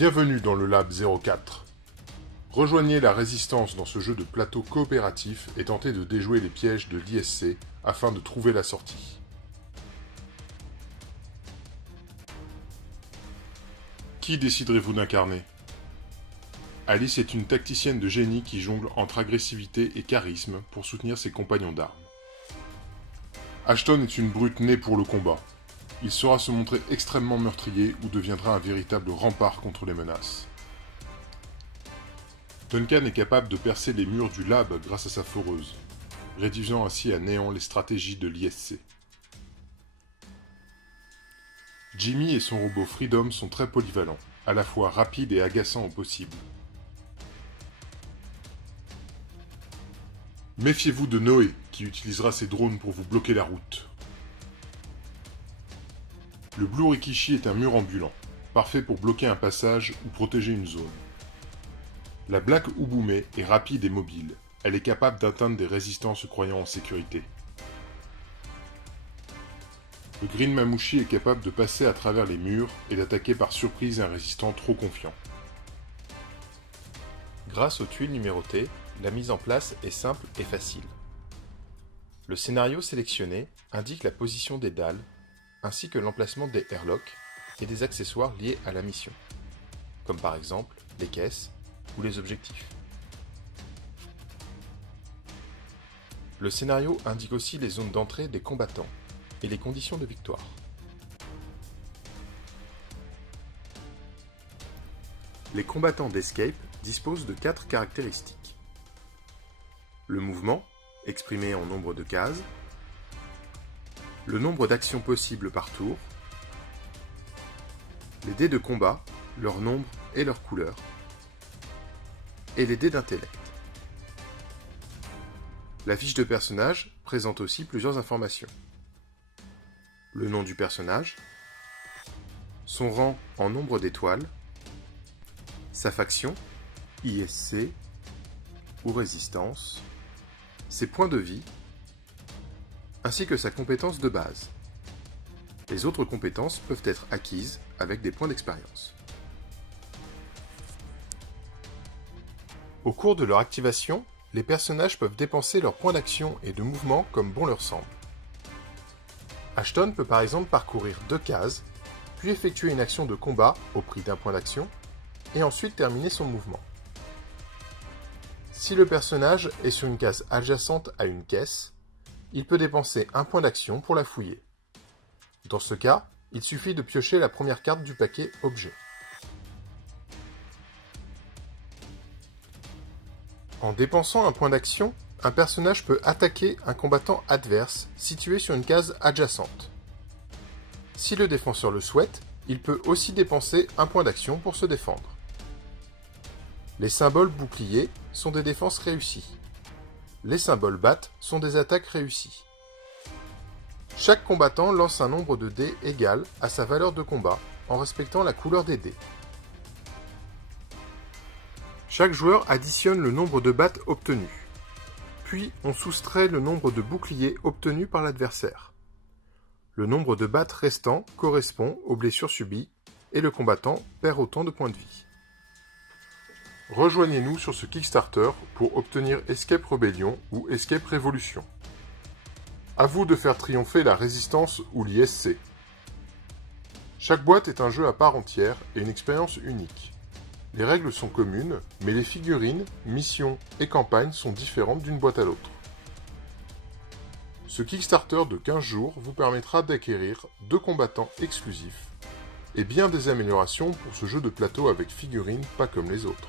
Bienvenue dans le Lab 04. Rejoignez la résistance dans ce jeu de plateau coopératif et tentez de déjouer les pièges de l'ISC afin de trouver la sortie. Qui déciderez-vous d'incarner? Alice est une tacticienne de génie qui jongle entre agressivité et charisme pour soutenir ses compagnons d'armes. Ashton est une brute née pour le combat. Il saura se montrer extrêmement meurtrier ou deviendra un véritable rempart contre les menaces. Duncan est capable de percer les murs du lab grâce à sa foreuse, réduisant ainsi à néant les stratégies de l'ISC. Jimmy et son robot Freedom sont très polyvalents, à la fois rapides et agaçants au possible. Méfiez-vous de Noé, qui utilisera ses drones pour vous bloquer la route. Le Blue Rikishi est un mur ambulant, parfait pour bloquer un passage ou protéger une zone. La Black Ubume est rapide et mobile, elle est capable d'atteindre des résistants se croyant en sécurité. Le Green Mamouchi est capable de passer à travers les murs et d'attaquer par surprise un résistant trop confiant. Grâce aux tuiles numérotées, la mise en place est simple et facile. Le scénario sélectionné indique la position des dalles, ainsi que l'emplacement des airlocks et des accessoires liés à la mission, comme par exemple les caisses ou les objectifs. Le scénario indique aussi les zones d'entrée des combattants et les conditions de victoire. Les combattants d'Escape disposent de 4 caractéristiques. Le mouvement, exprimé en nombre de cases, le nombre d'actions possibles par tour, les dés de combat, leur nombre et leur couleur, et les dés d'intellect. La fiche de personnage présente aussi plusieurs informations. Le nom du personnage, son rang en nombre d'étoiles, sa faction, ISC ou résistance, ses points de vie, ainsi que sa compétence de base. Les autres compétences peuvent être acquises avec des points d'expérience. Au cours de leur activation, les personnages peuvent dépenser leurs points d'action et de mouvement comme bon leur semble. Ashton peut par exemple parcourir 2 cases, puis effectuer une action de combat au prix d'un point d'action, et ensuite terminer son mouvement. Si le personnage est sur une case adjacente à une caisse, il peut dépenser un point d'action pour la fouiller. Dans ce cas, il suffit de piocher la première carte du paquet objet. En dépensant un point d'action, un personnage peut attaquer un combattant adverse situé sur une case adjacente. Si le défenseur le souhaite, il peut aussi dépenser un point d'action pour se défendre. Les symboles boucliers sont des défenses réussies. Les symboles batte sont des attaques réussies. Chaque combattant lance un nombre de dés égal à sa valeur de combat en respectant la couleur des dés. Chaque joueur additionne le nombre de battes obtenus. Puis on soustrait le nombre de boucliers obtenus par l'adversaire. Le nombre de battes restant correspond aux blessures subies et le combattant perd autant de points de vie. Rejoignez-nous sur ce Kickstarter pour obtenir Escape Rebellion ou Escape Révolution. À vous de faire triompher la résistance ou l'ISC. Chaque boîte est un jeu à part entière et une expérience unique. Les règles sont communes, mais les figurines, missions et campagnes sont différentes d'une boîte à l'autre. Ce Kickstarter de 15 jours vous permettra d'acquérir 2 combattants exclusifs et bien des améliorations pour ce jeu de plateau avec figurines pas comme les autres.